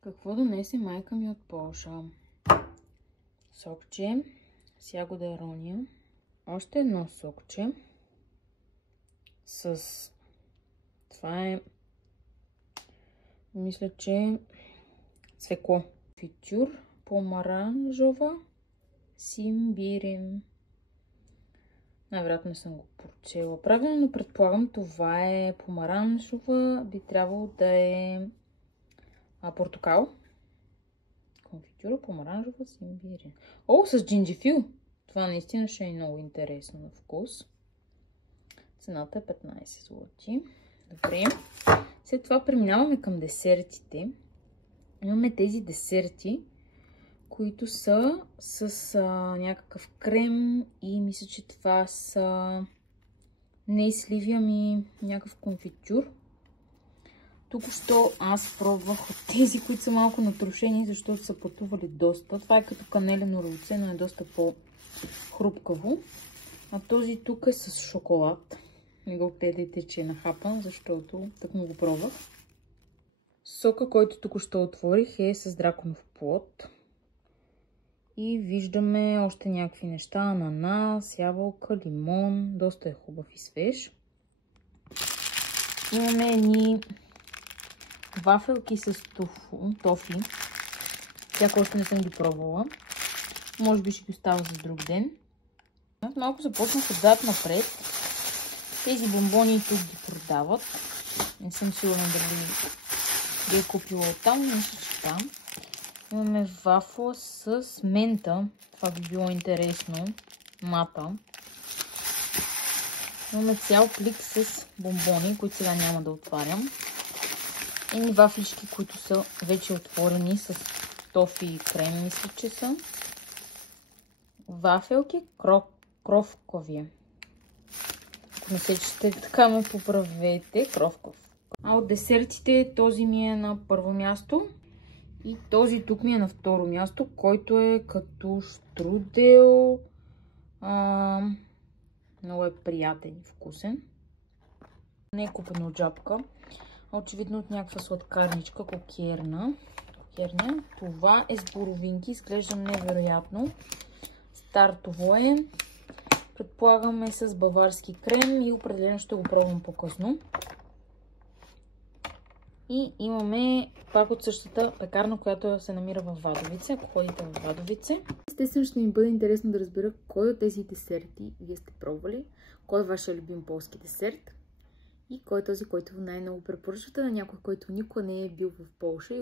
Какво донесе майка ми от Полша? Сокче с ягода арония. Още едно сокче с... Това е... Мисля, че цвекло. Конфитюр помаранжова с имбирен. Най-вероятно не съм го прочела правилно, но предполагам това е помаранжова. Би трябвало да е портокал. Конфитюра помаранжова с имбирен. О, с джинджифил! Това наистина ще е много интересно на вкус. Цената е 15 злоти. Добре. След това преминаваме към десертите. Имаме тези десерти, които са с някакъв крем и мисля, че това са не сливи, ами някакъв конфитюр. Тук-що аз пробвах от тези, които са малко натрушени, защото са пътували доста. Това е като канелено рълце, но е доста по-хрупкаво. А този тук е с шоколад. Не го гледайте, че е нахапан, защото так му го пробвах. Сока, който току-що отворих, е с драконов плод. И виждаме още някакви неща. Ананас, ябълка, лимон. Доста е хубав и свеж. Имаме едни вафелки с тофи. Тях още не съм ги пробвала. Може би ще ги оставя за друг ден. Аз малко започнах отзад напред. Тези бомбони тук ги продават. Не съм сигурна дали ги е купила оттам, но мисля, че там. Имаме вафла с мента. Това би било интересно. Мата. Имаме цял плик с бомбони, които сега няма да отварям. Едни вафлички, които са вече отворени с тофи и крем, мисля, че са. Вафелки кровкови. Ако не се чете, така ме поправете. Кровков. А от десертите този ми е на първо място. И този тук ми е на второ място, който е като штрудел. Много е приятен и вкусен. Не е купен от Жабка. Очевидно от някаква сладкарничка, кокерна. Това е с боровинки. Изглежда невероятно. Стартово е. Предполагаме с баварски крем и определено ще го пробвам по-късно. И имаме пак от същата пекарна, която се намира в Вадовице, ако ходите в Вадовице. Естествено ще ми бъде интересно да разбера кой от тези десерти вие сте пробвали, кой е вашия любим полски десерт и кой е този, който най-много препоръчвате на някой, който никога не е бил в Полша и